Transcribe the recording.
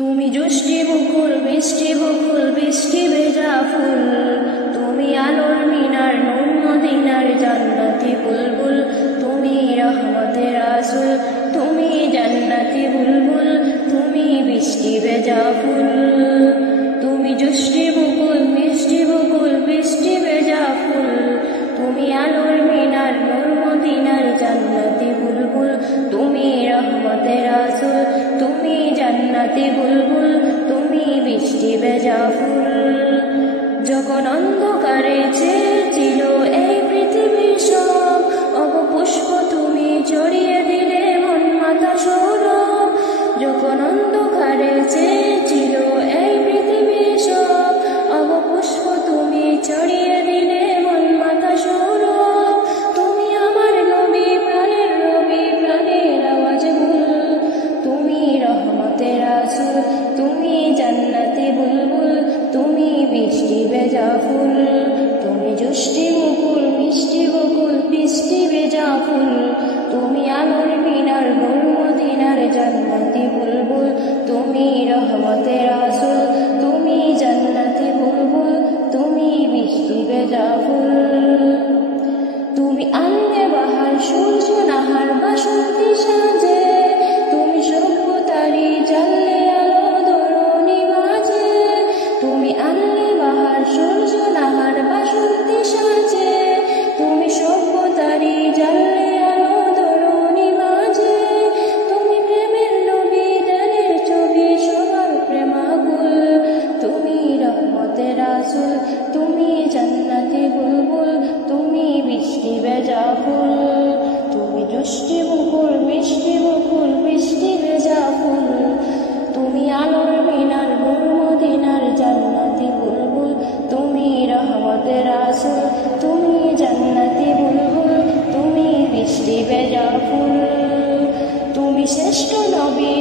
তুমি জুষ্টি বকুল বৃষ্টি ভেজা ফুল, তুমি আলোর মিনার নূর মদিনার জান্নাতি বুলবুল, তুমি রহমতের রাসূল, তুমি জান্নাতি বুলবুল, তুমি বৃষ্টি ভেজা ফুল। তুমি জুষ্টি বকুল বৃষ্টি ভেজা ফুল, তুমি আলোর মিনার নূর মদিনার জান্নাতি বুলবুল, তুমি রহমতের রাসূল, তুমি জান্নাতি বুলবুল, তুমি বৃষ্টি ভেজা ফুল। যখন অন্ধকারে ছেয়েছিল এই পৃথিবীর সব অবপুষ্প, তুমি ছড়িয়ে দিলে মন মাতা সৌরভ। যখন অন্ধকারে ছেয়েছিল এই পৃথিবীর সব অবপুষ্প, তুমি ছড়িয়ে দিলে মন মাতা সৌরভ। তুমি আমার নবী, প্রাণের রবি, প্রাণের আওয়াজ বুল, তুমি রহমতের রাসূল, তুমি জান্নাতি বুলবুল, তুমি বৃষ্টি ভেজা ফুল। তুমি জুষ্টি বকুল বৃষ্টি ভেজা ফুল, তুমি আলোর মিনার নূর মদিনার জান্নাতি বুলবুল, তুমি রহমতের রাসূল, তুমি জান্নাতি বুলবুল, তুমি বৃষ্টি ভেজা ফুল। তুমি আনলে বাহার সূর্য নাহার বাসন্তী সাজে, তুমি সভ্যতারি জ্বাললে আলো ধরণী মাঝে। তুমি আনলে বাহার সূর্য নাহার বাসন্তী সাজে, তুমি সভ্যতারি জ্বাললে আলো ধরণী মাঝে। তুমি প্রেমের নবী, জ্ঞানের ছবি, সবার প্রেমাকুল, তুমি রহমতের রাসূল, তুমি জান্নাতি বুলবুল, তুমি বৃষ্টি ভেজা ফুল। তুমি জুষ্টি বকুল বৃষ্টি ভেজা ফুল, তুমি আলোর মিনার নূর মদিনার জান্নাতি বুলবুল, তুমি রহমতের রাসূল, তুমি জান্নাতি বুলবুল, তুমি বৃষ্টি ভেজা ফুল। তুমি শ্রেষ্ঠ নবী